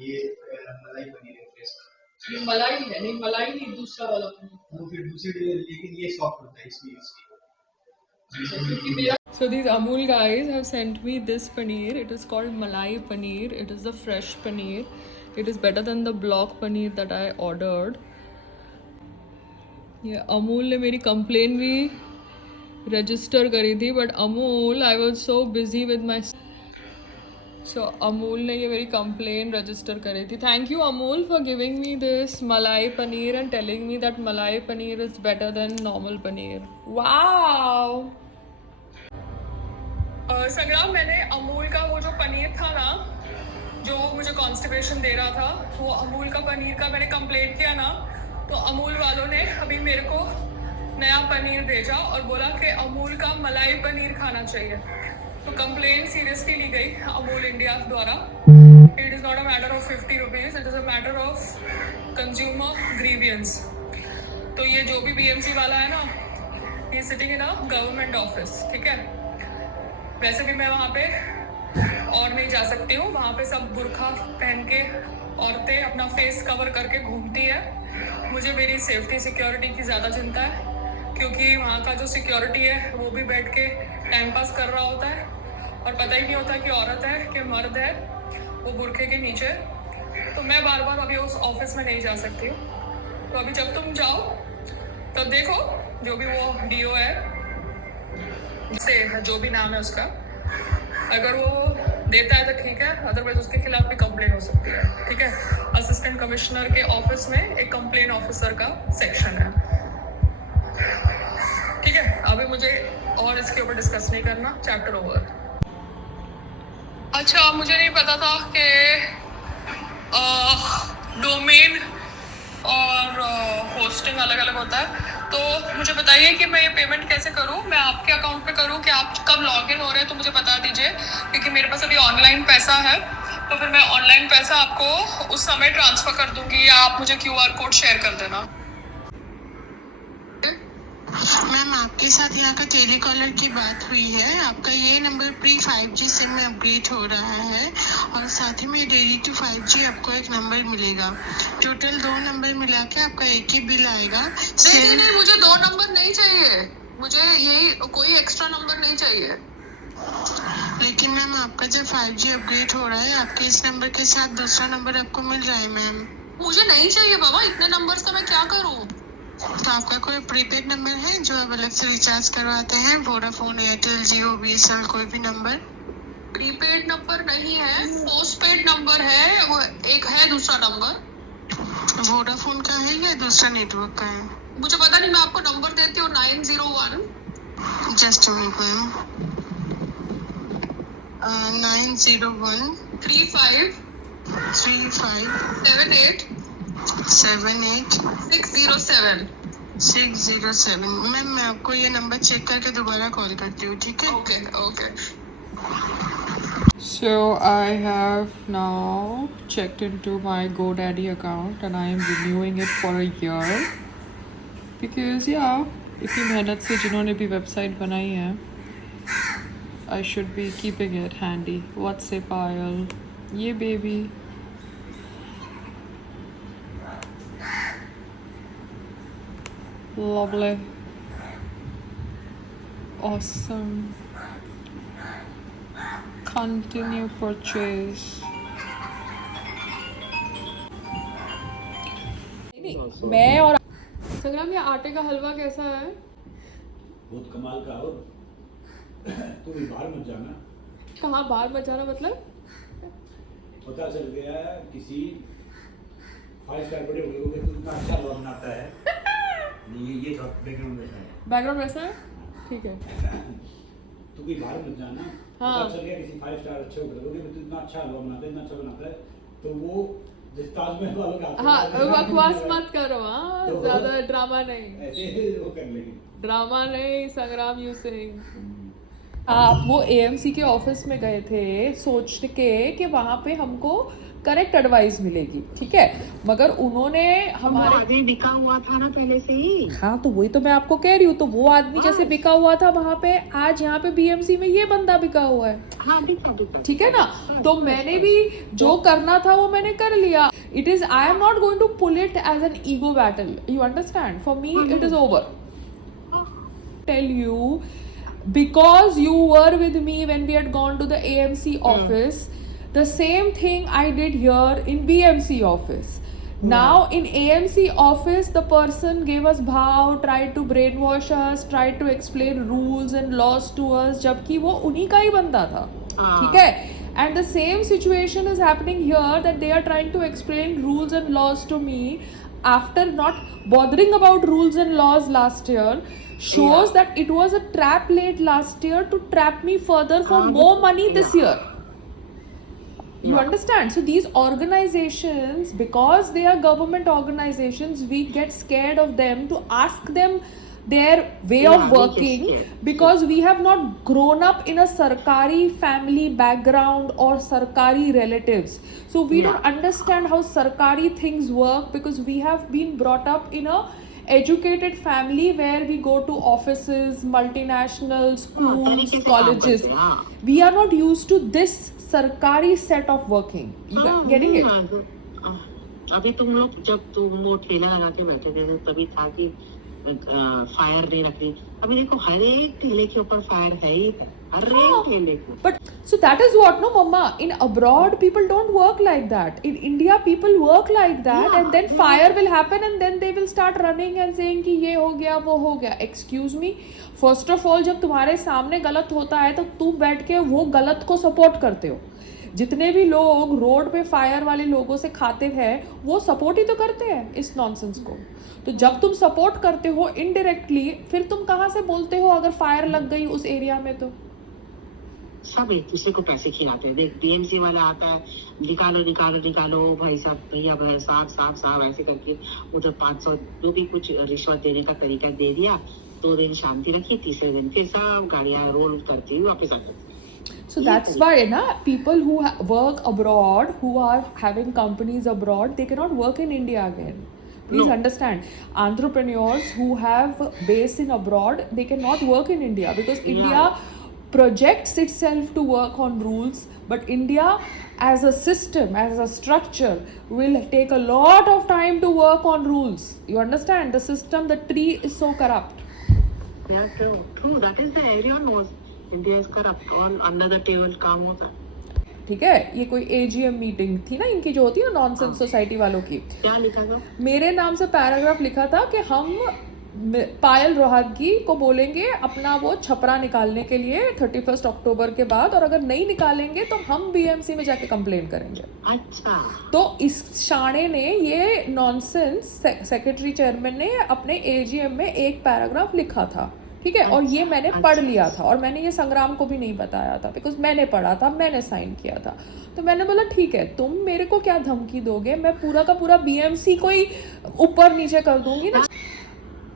ये मलाई पनीर है फ्रेश। ये मलाई है नहीं, मलाई नहीं, दूसरा वाला पनीर। वो फिर दूसरी, लेकिन ये सॉफ्ट होता है इसलिए क्योंकि मेरा So these Amul guys have sent me this paneer. It is called Malai paneer. It is the fresh paneer. It is better than the block paneer that I ordered. ये अमूल ने मेरी कंप्लेन भी register करी थी, but Amul I was so busy with my so Amul ने ये मेरी complain register करी थी. Thank you Amul for giving me this malai paneer and telling me that malai paneer is better than normal paneer. Wow. Sangram, मैंने अमूल का वो जो पनीर था ना, जो मुझे कॉन्स्टिपेशन दे रहा था, वो अमूल का पनीर का मैंने कंप्लेंट किया ना, तो अमूल वालों ने अभी मेरे को नया पनीर भेजा और बोला कि अमूल का मलाई पनीर खाना चाहिए. तो कंप्लेंट सीरियसली ली गई अमूल इंडिया द्वारा. It is not a matter of 50 rupees, it is a matter of consumer grievance. तो ये जो भी BMC वाला है ना, ये sitting in a government office, ठीक है. वैसे भी मैं वहाँ पे और नहीं जा सकती हूँ. वहाँ पे सब बुर्खा पहन के औरतें अपना फेस कवर करके घूमती है. मुझे मेरी सेफ्टी सिक्योरिटी की ज़्यादा चिंता है, क्योंकि वहाँ का जो सिक्योरिटी है वो भी बैठ के टाइम पास कर रहा होता है और पता ही नहीं होता कि औरत है कि मर्द है वो बुरखे के नीचे. तो मैं बार बार अभी उस ऑफिस में नहीं जा सकती हूँ. तो अभी जब तुम जाओ तब देखो, जो भी वो DO है, से जो भी नाम है उसका, अगर वो देता है तो ठीक है, अदरवाइज उसके खिलाफ भी कंप्लेन हो सकती है. ठीक है. असिस्टेंट कमिश्नर के ऑफिस में एक कंप्लेन ऑफिसर का सेक्शन है. ठीक है. अभी मुझे और इसके ऊपर डिस्कस नहीं करना. Chapter over. अच्छा, मुझे नहीं पता था कि डोमेन और होस्टिंग अलग अलग होता है. तो मुझे बताइए कि मैं ये पेमेंट कैसे करूं. मैं आपके अकाउंट पे करूं कि आप कब लॉगिन हो रहे हैं तो मुझे बता दीजिए, क्योंकि मेरे पास अभी ऑनलाइन पैसा है. तो फिर मैं ऑनलाइन पैसा आपको उस समय ट्रांसफर कर दूंगी, या आप मुझे QR कोड शेयर कर देना. मैम, आपके साथ यहाँ का टेलीकॉलर की बात हुई है. आपका ये नंबर प्री 5G सिम में अपग्रेड हो रहा है और साथ ही में डेली टू 5G आपको एक नंबर मिलेगा. टोटल 2 नंबर मिला के आपका एक ही बिल आएगा. नहीं, मुझे 2 नंबर नहीं चाहिए. मुझे यही, कोई एक्स्ट्रा नंबर नहीं चाहिए. लेकिन मैम, आपका जब 5G अपग्रेड हो रहा है, आपके इस नंबर के साथ दूसरा नंबर आपको मिल रहा है. मैम, मुझे नहीं चाहिए बाबा, इतने नंबर्स का मैं क्या करूँ. तो आपका कोई प्रीपेड नंबर है जो आप अलग से रिचार्ज करवाते हैं? वोडाफोन, एयरटेल, जियो, BSNL, कोई भी नंबर? प्रीपेड नंबर नहीं है, पोस्टपेड नंबर है. वो एक है दूसरा नंबर. वोडाफोन का है या दूसरा नेटवर्क का है? मुझे पता नहीं, मैं आपको नंबर देती हूँ. 901 जस्ट मिनट मैम. 901 35 35 78 78 607. 607. मैम, मैं आपको ये नंबर चेक करके दोबारा कॉल करती हूँ, ठीक है? Okay. So I have now checked into my GoDaddy account and I am renewing it for a year, because इतनी मेहनत से जिन्होंने भी वेबसाइट बनाई है, I should be keeping it handy. What's a pile? ये baby. Lovely. Awesome. Continue purchase. मैं और संग्राम, ये आटे का हलवा कैसा है? बहुत कमाल का. और तू भी बाहर मत जाना. कहाँ बाहर मत जाना मतलब? पता चल गया किसी 5 स्टार बड़े होटल में कितना अच्छा हलवा बनाता है. ये तो बैकग्राउंड वैसा है. बैकग्राउंड वैसा है, ठीक है. तू भी बाहर मत जाना. हाँ. पता चल गया किसी 5 स्टार अच्छे होटल में कितना अच्छा हलवा बनाता है, इतना अच्छा बनाता है, तो वो जैसे ताजमहल वालों का. हाँ, बकवास मत करो. हाँ, तो ज्यादा ड्रामा नहीं. ऐसे वो कर लेंगे. ड्रामा नहीं. संग्राम यू सिंग. आप वो AMC के ऑफिस में गए थे सोच के कि वहाँ पे हमको करेक्ट एडवाइस मिलेगी, ठीक है। मगर उन्होंने हमारे आगे बिका हुआ था ना पहले से ही। हाँ, तो वही तो मैं आपको कह रही हूँ, तो वो आदमी जैसे बिका हुआ था वहां पे, आज यहाँ पे बीएमसी में ये बंदा बिका हुआ है, हाँ बिका ठीक है ना। तो मैंने भी जो करना था वो मैंने कर लिया। It is, I am not going to pull it as an ego battle, you understand, for me it is over. Tell you, because you were with me when we had gone to the AMC office, the same thing I did here in BMC office. Now in AMC office the person gave us bhav, tried to brainwash us, tried to explain rules and laws to us, जबकि वो उन्हीं का ही बंदा था, ठीक है। And the same situation is happening here, that they are trying to explain rules and laws to me after not bothering about rules and laws last year. Shows that it was a trap laid last year to trap me further for more money this year. You understand? So these organizations, because they are government organizations, we get scared of them to ask them their way of working, because we have not grown up in a sarkari family background or sarkari relatives. So we don't understand how sarkari things work, because we have been brought up in a educated family where we go to offices, multinational schools, colleges. We are not used to this sarkari set of working. You getting it? अभी तुम लोग जब तुम वो ठेला लगा के बैठे थे तभी था कि फायर नहीं रख रही। अभी देखो हर एक ठेले के ऊपर फायर है ही है, हर एक ठेले को। But so that is what, no mama, in abroad people don't work like that. In India people work like that, and then fire will happen and then they will start running and saying कि ये हो गया वो हो गया। Excuse me, first of all जब तुम्हारे सामने गलत होता है तो तुम बैठ के वो गलत को सपोर्ट करते हो। जितने भी लोग रोड पे फायर वाले लोगों से खाते हैं वो सपोर्ट ही तो करते हैं इस नॉनसेंस को। तो जब तुम सपोर्ट करते हो इनडायरेक्टली, फिर तुम कहाँ से बोलते हो अगर फायर लग गई उस एरिया में? तो सब एक दूसरे को पैसे खिलाते हैं। देख बीएमसी वाला आता है, निकालो निकालो निकालो भाई साहब, भैया भाई साहब साहब साहब ऐसे करके उधर 500 जो भी कुछ रिश्वत देने का तरीका दे दिया। 2 दिन शांति रखी, तीसरे दिन फिर सब गाड़ियाँ रोल करती हुई वापस आती। So that's why na people who work abroad, who are having companies abroad, they cannot work in India again. Please understand, entrepreneurs who have base in abroad, they cannot work in India, because India projects itself to work on rules, but India as a system, as a structure, will take a lot of time to work on rules. You understand? The system, the tree is so corrupt. Yeah, true. That is the everyone knows. India is corrupt. All under the table काम होता है। ठीक है, ये कोई AGM meeting थी ना इनकी जो होती है ना नॉनसेंस सोसाइटी वालों की। क्या लिखा था? मेरे नाम से पैराग्राफ लिखा था कि हम पायल रोहतगी को बोलेंगे अपना वो छपरा निकालने के लिए 31 अक्टूबर के बाद, और अगर नहीं निकालेंगे तो हम BMC में जाके कंप्लेन करेंगे। अच्छा। तो इस शाणे ने ये नॉनसेंस सेक्रेटरी चेयरमैन ने अपने AGM में एक पैराग्राफ लिखा था, ठीक है। और ये मैंने पढ़ लिया था, और मैंने ये संग्राम को भी नहीं बताया था, बिकॉज मैंने पढ़ा था, मैंने साइन किया था। तो मैंने बोला ठीक है, तुम मेरे को क्या धमकी दोगे, मैं पूरा का पूरा BMC को ही ऊपर नीचे कर दूंगी ना।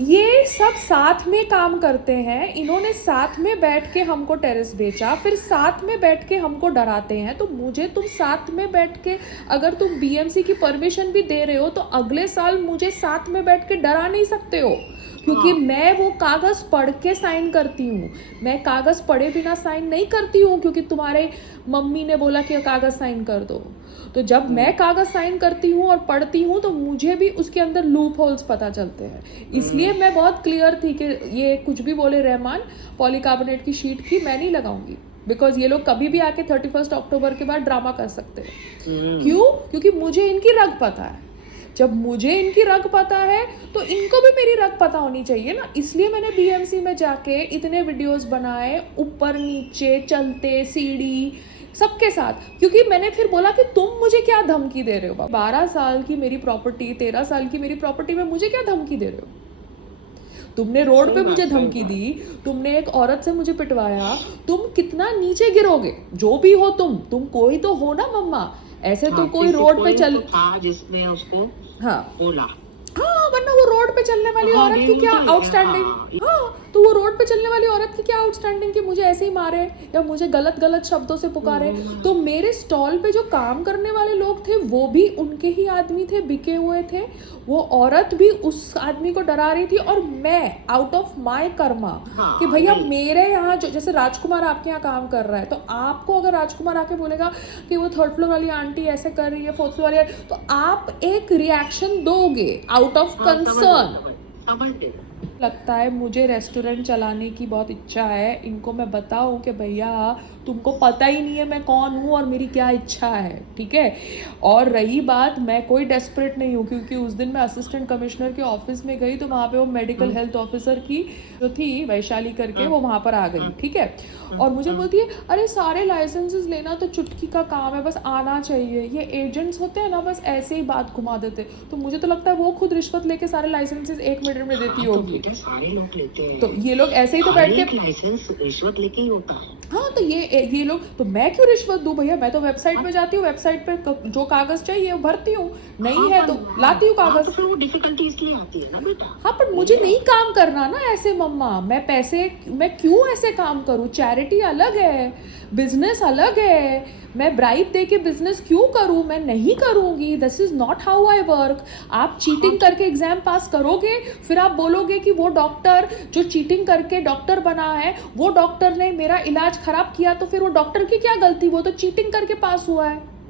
ये सब साथ में काम करते हैं, इन्होंने साथ में बैठ के हमको टेरेस बेचा, फिर साथ में बैठ के हमको डराते हैं। तो मुझे तुम साथ में बैठ के, अगर तुम BMC की परमिशन भी दे रहे हो तो अगले साल मुझे साथ में बैठ के डरा नहीं सकते हो, क्योंकि मैं वो कागज़ पढ़ के साइन करती हूँ। मैं कागज़ पढ़े बिना साइन नहीं करती हूँ, क्योंकि तुम्हारे मम्मी ने बोला कि कागज़ साइन कर दो। तो जब मैं कागज़ साइन करती हूँ और पढ़ती हूँ तो मुझे भी उसके अंदर लूप होल्स पता चलते हैं। इसलिए मैं बहुत क्लियर थी कि ये कुछ भी बोले रहमान, पॉलीकार्बोनेट की शीट की मैं नहीं लगाऊंगी, बिकॉज ये लोग कभी भी आके 31 अक्टूबर के बाद ड्रामा कर सकते हैं। क्यों? क्योंकि मुझे इनकी रग पता है। जब मुझे इनकी रग पता है तो इनको भी मेरी रग पता होनी चाहिए ना। इसलिए मैंने BMC में जाके इतने वीडियोस बनाए, ऊपर नीचे चलते सीढ़ी सबके साथ, क्योंकि मैंने फिर बोला कि तुम मुझे क्या धमकी दे रहे हो। 12 साल की मेरी प्रॉपर्टी, 13 साल की मेरी प्रॉपर्टी में मुझे क्या धमकी दे रहे हो? तुमने रोड पे मुझे धमकी दी, तुमने एक औरत से मुझे पिटवाया, तुम कितना नीचे गिरोगे? जो भी हो तुम कोई तो हो ना मम्मा। ऐसे तो कोई रोड पे चल था जिसने उसको हाँ बोला। हाँ, वरना वो रोड पे चलने वाली हाँ, औरत की क्या मुझे- आउटस्टैंडिंग, हाँ तो वो रोड पे चलने वाली औरत की क्या आउटस्टैंडिंग कि मुझे ऐसे ही मारे या मुझे गलत गलत शब्दों से पुकारे। तो मेरे स्टॉल पे जो काम करने वाले लोग थे वो भी उनके ही आदमी थे, बिके हुए थे। वो औरत भी उस आदमी को डरा रही थी और मैं आउट ऑफ माय कर्मा हाँ, कि भैया बिल्कुल। मेरे यहाँ जो जैसे राजकुमार आपके यहाँ काम कर रहा है, तो आपको अगर राजकुमार आके बोलेगा कि वो थर्ड फ्लोर वाली आंटी ऐसे कर रही है, फोर्थ फ्लोर वाली, तो आप एक रिएक्शन दोगे आउट ऑफ हाँ, कंसर्न। समझ गए। लगता है मुझे रेस्टोरेंट चलाने की बहुत इच्छा है, इनको मैं बताऊं कि भैया तुमको पता ही नहीं है मैं कौन हूँ और मेरी क्या इच्छा है, ठीक है। और रही बात, मैं कोई डेस्परेट नहीं हूँ, क्योंकि उस दिन मैं असिस्टेंट कमिश्नर के ऑफिस में गई तो वहाँ पे वो मेडिकल हेल्थ ऑफिसर की जो थी वैशाली करके, वो वहाँ पर आ गई, ठीक है। और मुझे बोलती है अरे सारे लाइसेंसेस लेना तो चुटकी का काम है, बस आना चाहिए, ये एजेंट्स होते हैं ना बस ऐसे ही बात घुमा देते। तो मुझे तो लगता है वो खुद रिश्वत लेके सारे लाइसेंसेस 1 मिनट में देती तो होगी। बेटा सारे लोग लेते हैं, तो ये लोग ऐसे ही तो बैठ के, लाइसेंस रिश्वत लेके ही होता है। हाँ तो ये लोग, तो मैं क्यों रिश्वत दूं भैया, मैं तो वेबसाइट पे जाती हूँ, वेबसाइट पे जो कागज चाहिए वो भरती हूँ, नहीं है तो लाती हूँ हाँ, कागज। तो फिर वो डिफिकल्टी इसलिए आती है ना बेटा। हाँ पर मुझे नहीं काम करना ना ऐसे मम्मा, मैं क्यों ऐसे काम करूँ, चैरिटी अलग है, बिजनेस अलग है, मैं ब्राइब दे के बिजनेस क्यों करूँ, मैं नहीं करूँगी, this is not how I work. आप चीटिंग करके एग्जाम पास करोगे, फिर आप बोलोगे कि वो डॉक्टर जो चीटिंग करके डॉक्टर बना है, वो डॉक्टर ने मेरा इलाज खराब किया, तो फिर वो डॉक्टर की क्या गलती, वो तो चीटिंग करके पास हुआ है।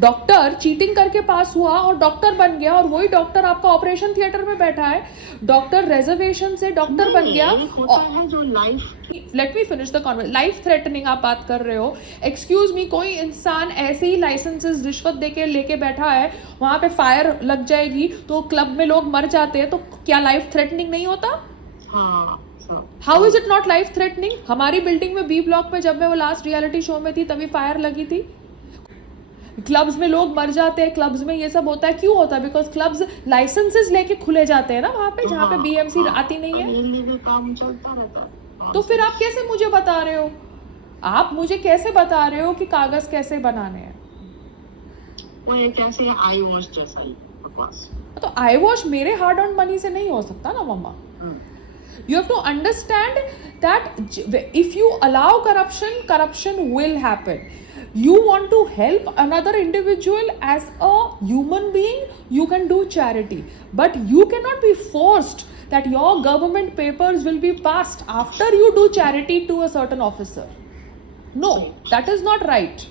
डॉक्टर चीटिंग करके पास हुआ और डॉक्टर बन गया, और वही डॉक्टर आपका ऑपरेशन थिएटर में बैठा है, डॉक्टर रिजर्वेशन से डॉक्टर बन गया। होता है जो life, let me finish the conversation. Life threatening आप बात कर रहे हो, एक्सक्यूज मी, कोई इंसान ऐसे ही लाइसेंसेस रिश्वत देके लेके बैठा है, वहां पे फायर लग जाएगी तो क्लब में लोग मर जाते हैं, तो क्या लाइफ थ्रेटनिंग नहीं होता? हाँ how is it not life threatening? हमारी बिल्डिंग में बी ब्लॉक में जब मैं वो लास्ट रियलिटी शो में थी तभी फायर लगी थी। क्लब्स में लोग मर जाते हैं, क्लब्स में ये सब होता है, क्यों होता है? बिकॉज क्लब्स लाइसेंसेस लेके खुले जाते हैं ना वहाँ पे, जहाँ पे बीएमसी आती नहीं है। ये काम चलता रहता है। तो फिर आप कैसे मुझे बता रहे हो, आप मुझे कैसे बता रहे हो कि कागज कैसे बनाने हैं? वो एक ऐसे आई वॉश जैसा ही बकवास। तो आई वॉश मेरे हार्ड अर्न मनी से नहीं हो सकता ना मम्मा। You have to understand that if you allow corruption, corruption will happen. You want to help another individual as a human being, you can do charity. But you cannot be forced that your government papers will be passed after you do charity to a certain officer. No, that is not right.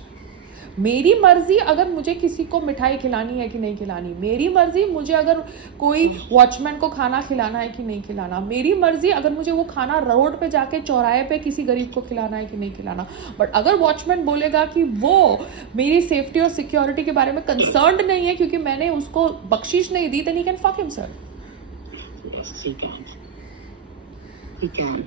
मेरी मर्जी अगर मुझे किसी को मिठाई खिलानी है कि नहीं खिलानी, मेरी मर्जी मुझे अगर कोई वॉचमैन को खाना खिलाना है कि नहीं खिलाना, मेरी मर्जी अगर मुझे वो खाना रोड पे जाके चौराहे पे किसी गरीब को खिलाना है कि नहीं खिलाना। बट अगर वॉचमैन बोलेगा कि वो मेरी सेफ्टी और सिक्योरिटी के बारे में कंसर्न्ड नहीं है क्योंकि मैंने उसको बख्शीश नहीं दी, then he can fuck himself. Yes, he can.